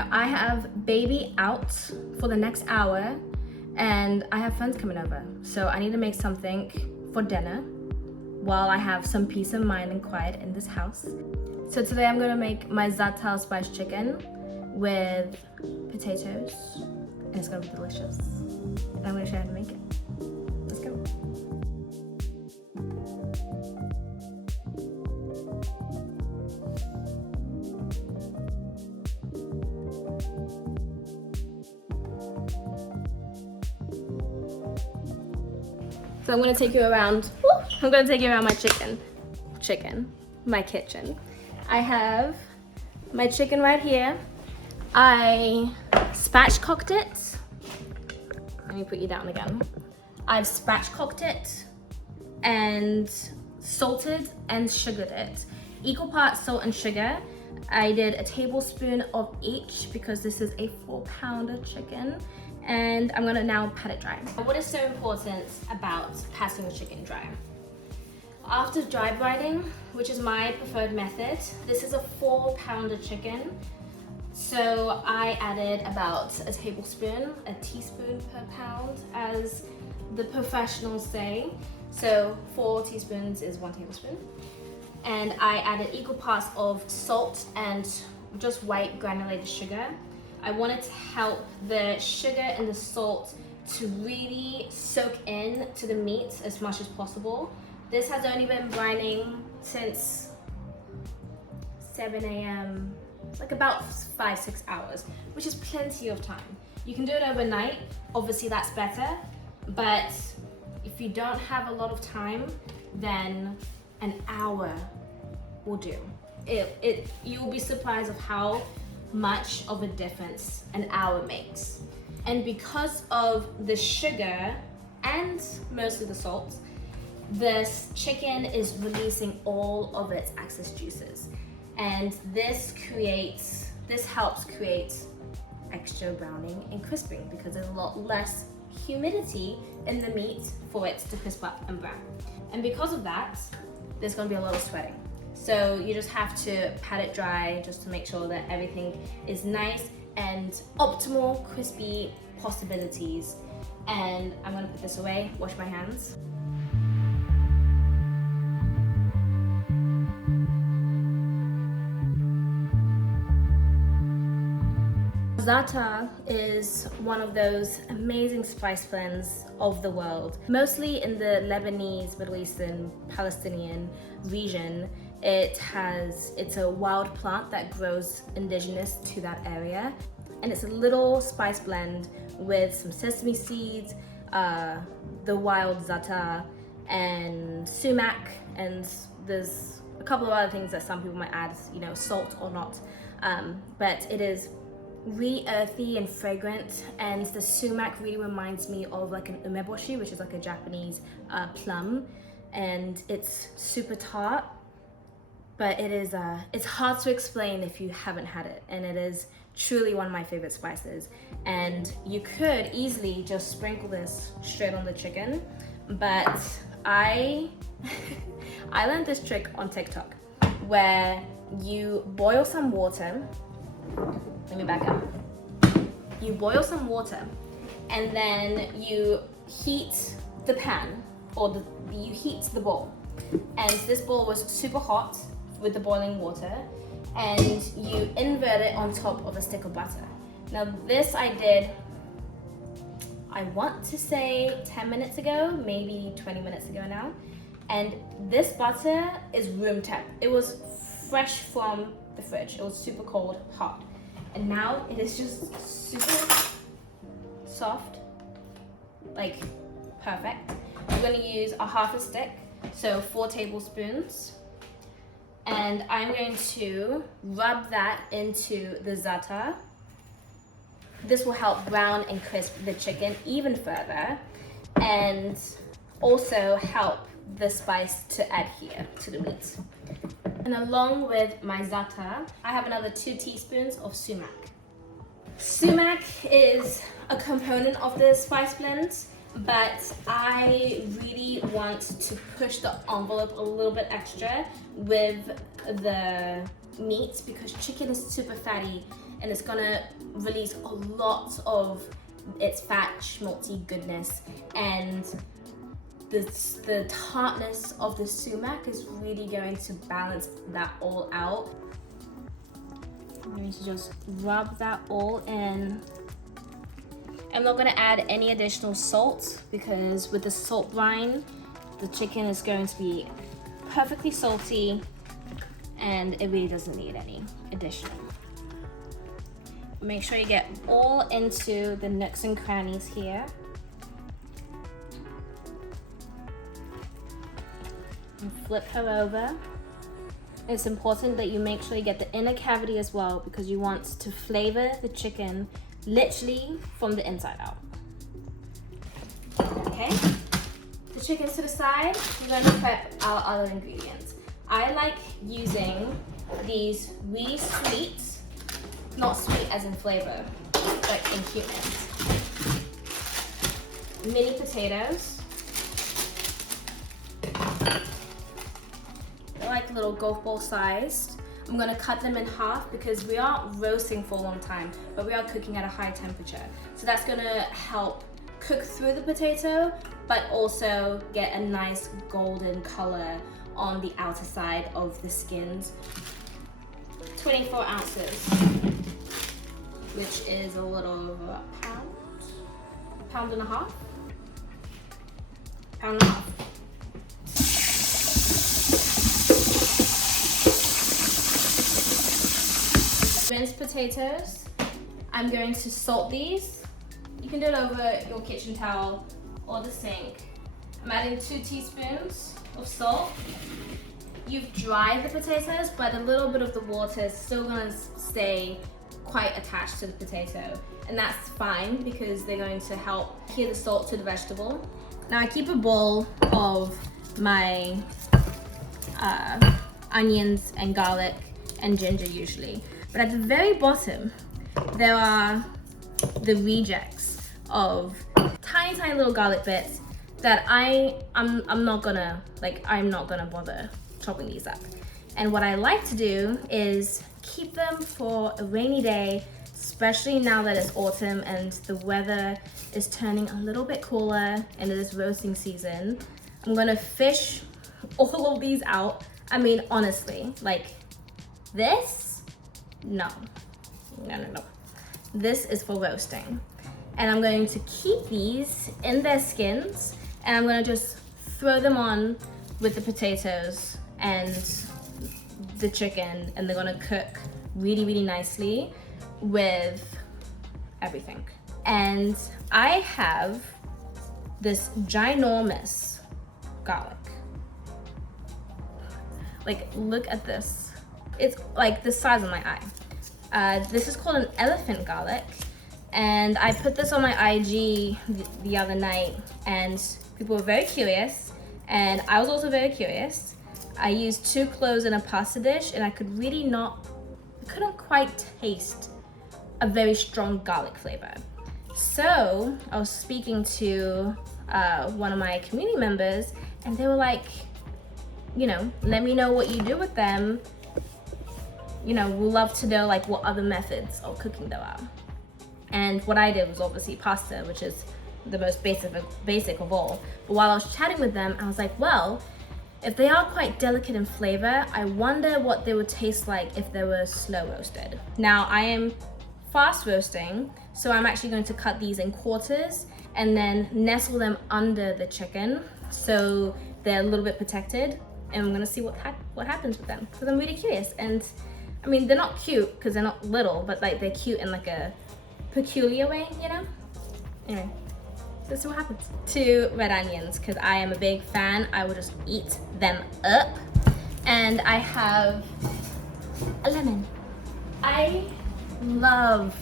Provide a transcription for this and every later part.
Now I have baby out for the next hour and I have friends coming over. So I need to make something for dinner while I have some peace of mind and quiet in this house. So today I'm gonna make my Za'atar spiced chicken with potatoes and it's gonna be delicious. And I'm gonna show you how to make it. Let's go. So I'm gonna take you around, my kitchen. I have my chicken right here. I spatchcocked it. Let me put you down again. I've spatchcocked it and salted and sugared it. Equal parts salt and sugar. I did a tablespoon of each because this is a 4-pounder chicken. And I'm gonna now pat it dry. What is so important about patting your chicken dry? After dry brining, which is my preferred method, this is a 4-pounder chicken. So I added about a tablespoon, a teaspoon per pound, as the professionals say. So 4 teaspoons is 1 tablespoon. And I added equal parts of salt and just white granulated sugar. I wanted to help the sugar and the salt to really soak in to the meat as much as possible. This has only been brining since 7 a.m. It's like about 5-6 hours, which is plenty of time. You can do it overnight, obviously that's better, but if you don't have a lot of time, then an hour will do. You'll be surprised of how much of a difference an hour makes. And because of the sugar and mostly the salt, this chicken is releasing all of its excess juices. And this helps create extra browning and crisping because there's a lot less humidity in the meat for it to crisp up and brown. And because of that, there's gonna be a lot of sweating. So you just have to pat it dry just to make sure that everything is nice and optimal crispy possibilities. And I'm gonna put this away, wash my hands. Za'atar is one of those amazing spice blends of the world. Mostly in the Lebanese, Middle Eastern, Palestinian region, it's a wild plant that grows indigenous to that area. And it's a little spice blend with some sesame seeds, the wild za'atar, and sumac, and there's a couple of other things that some people might add, salt or not. But it is really earthy and fragrant, and the sumac really reminds me of like an umeboshi, which is like a Japanese plum, and it's super tart, but it's hard to explain if you haven't had it, and it is truly one of my favorite spices. And you could easily just sprinkle this straight on the chicken, but I learned this trick on TikTok where you boil some water. Let me back up. You boil some water and then you heat the pan, or you heat the bowl. And this bowl was super hot with the boiling water, and you invert it on top of a stick of butter. Now this I did, I want to say 10 minutes ago, maybe 20 minutes ago now. And this butter is room temp. It was fresh from the fridge. It was super cold, hot. And now it is just super soft, like perfect. I'm gonna use a half a stick, so 4 tablespoons. And I'm going to rub that into the za'atar. This will help brown and crisp the chicken even further, and also help the spice to adhere to the meat. And along with my za'atar, I have another 2 teaspoons of sumac. Sumac is a component of the spice blend, but I really want to push the envelope a little bit extra with the meat because chicken is super fatty and it's gonna release a lot of its fat, schmaltzy goodness, and the tartness of the sumac is really going to balance that all out. I'm going to just rub that all in. I'm not gonna add any additional salt because with the salt brine, the chicken is going to be perfectly salty and it really doesn't need any additional. Make sure you get all into the nooks and crannies here. And flip her over. It's important that you make sure you get the inner cavity as well because you want to flavor the chicken literally from the inside out. Okay, the chicken's to the side. We're going to prep our other ingredients. I like using these really sweet, not sweet as in flavor, but in cuteness, mini potatoes. They're like little golf ball sized. I'm gonna cut them in half because we are roasting for a long time, but we are cooking at a high temperature. So that's gonna help cook through the potato, but also get a nice golden color on the outer side of the skins. 24 ounces, which is a little over a pound and a half. Pound and a half. Minced potatoes. I'm going to salt these. You can do it over your kitchen towel or the sink. I'm adding 2 teaspoons of salt. You've dried the potatoes, but a little bit of the water is still gonna stay quite attached to the potato. And that's fine because they're going to help adhere the salt to the vegetable. Now I keep a bowl of my onions and garlic and ginger usually. But at the very bottom, there are the rejects of tiny, tiny little garlic bits that I'm not gonna bother chopping these up. And what I like to do is keep them for a rainy day, especially now that it's autumn and the weather is turning a little bit cooler and it is roasting season. I'm gonna fish all of these out. I mean, honestly, like this, no. This is for roasting. And I'm going to keep these in their skins and I'm gonna just throw them on with the potatoes and the chicken, and they're gonna cook really, really nicely with everything. And I have this ginormous garlic. Like, look at this. It's like the size of my eye. This is called an elephant garlic. And I put this on my IG the other night and people were very curious. And I was also very curious. I used 2 cloves in a pasta dish and I couldn't quite taste a very strong garlic flavor. So I was speaking to one of my community members and they were like, you know, let me know what you do with them. You know, we'd love to know like what other methods of cooking there are. And what I did was obviously pasta, which is the most basic of all. But while I was chatting with them, I was like, well, if they are quite delicate in flavor, I wonder what they would taste like if they were slow roasted. Now I am fast roasting, so I'm actually going to cut these in quarters and then nestle them under the chicken so they're a little bit protected. And I'm gonna see what happens with them because I'm really curious. And I mean, they're not cute because they're not little, but like they're cute in like a peculiar way, you know? Anyway, let's see what happens. 2 red onions because I am a big fan. I will just eat them up. And I have a lemon. I love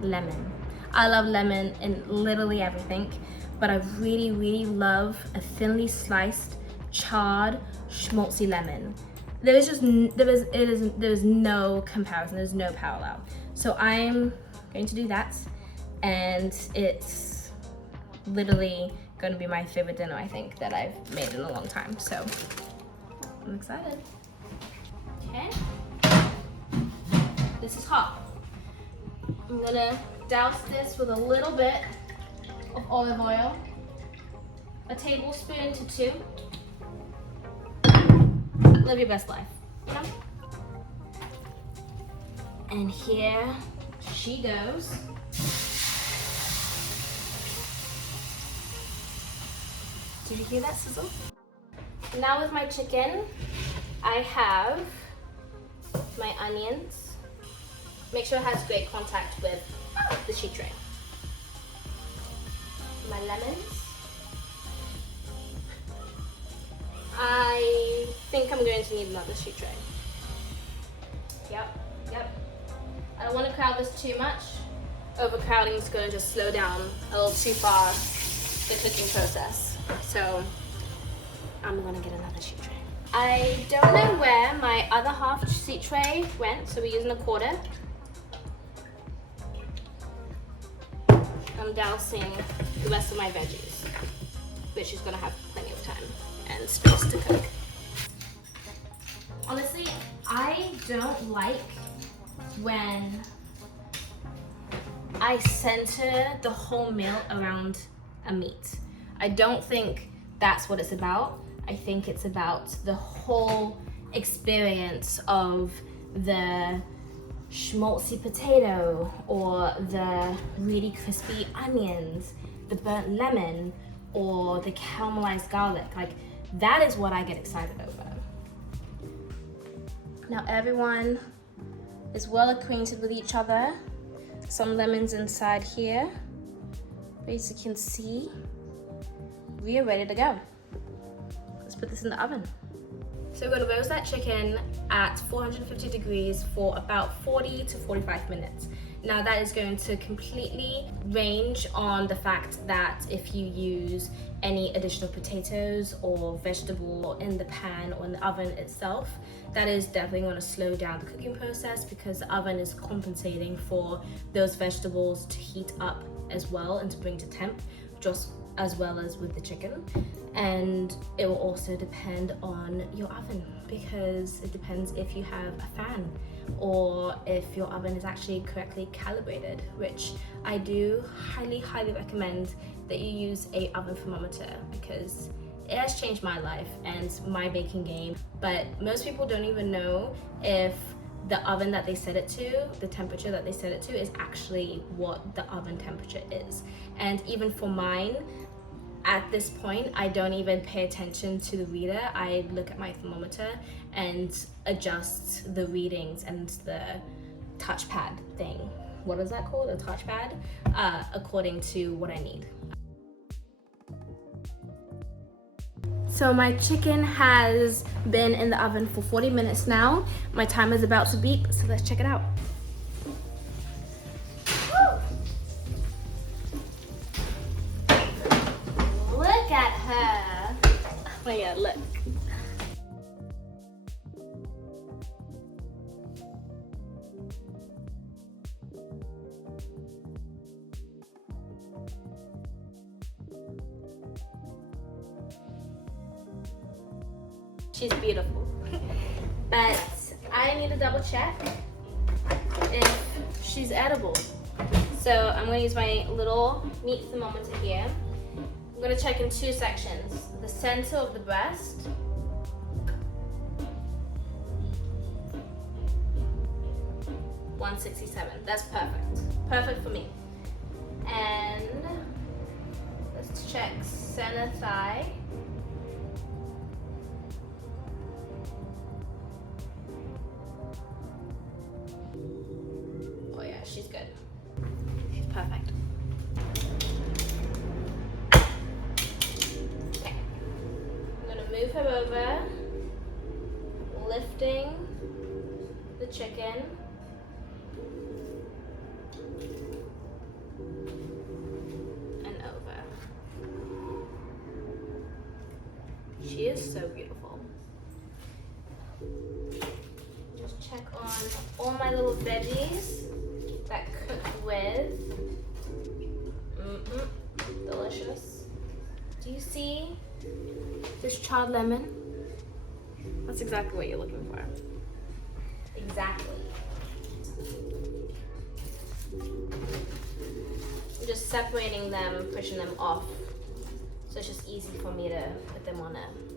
lemon. I love lemon in literally everything, but I really, really love a thinly sliced, charred, schmaltzy lemon. There is no comparison, there's no parallel. So I'm going to do that, and it's literally going to be my favorite dinner, I think, that I've made in a long time. So I'm excited. Okay. This is hot. I'm gonna douse this with a little bit of olive oil, a tablespoon to 2. Live your best life, you know? And here she goes. Did you hear that sizzle? Now with my chicken, I have my onions. Make sure it has great contact with the sheet tray. My lemons. I think I'm going to need another sheet tray. Yep. I don't want to crowd this too much. Overcrowding is going to just slow down a little too far the cooking process. So I'm going to get another sheet tray. I don't know where my other half sheet tray went, so we're using a 1/4. I'm dousing the rest of my veggies, which is going to have plenty of time and space to cook. Honestly, I don't like when I center the whole meal around a meat. I don't think that's what it's about. I think it's about the whole experience of the schmaltzy potato or the really crispy onions, the burnt lemon, or the caramelized garlic. Like, that is what I get excited over. Now everyone is well acquainted with each other. Some lemons inside here. But as you can see, we are ready to go. Let's put this in the oven. So we're gonna roast that chicken at 450 degrees for about 40 to 45 minutes. Now that is going to completely range on the fact that if you use any additional potatoes or vegetable in the pan or in the oven itself, that is definitely going to slow down the cooking process because the oven is compensating for those vegetables to heat up as well and to bring to temp, just as well as with the chicken. And it will also depend on your oven because it depends if you have a fan or if your oven is actually correctly calibrated, which I do highly recommend that you use a oven thermometer because it has changed my life and my baking game. But most people don't even know if the oven that they set it to, the temperature that they set it to, is actually what the oven temperature is. And even for mine, at this point, I don't even pay attention to the reader. I look at my thermometer and adjust the readings and the touchpad thing. What is that called? A touchpad? According to what I need. So my chicken has been in the oven for 40 minutes now. My timer is about to beep, so let's check it out. Look at her. Oh my God, look. She's beautiful. But I need to double check if she's edible. So I'm gonna use my little meat thermometer here. I'm gonna check in 2 sections. The center of the breast. $167. That's perfect. Perfect for me. And let's check center thigh. Oh yeah, she's good. She's perfect. Okay. I'm gonna move her over, lifting the chicken. And over. She is so beautiful. Just check on all my little veggies that cook with. Delicious. Do you see this charred lemon? That's exactly what you're looking for. Exactly. just separating them, pushing them off. So it's just easy for me to put them on a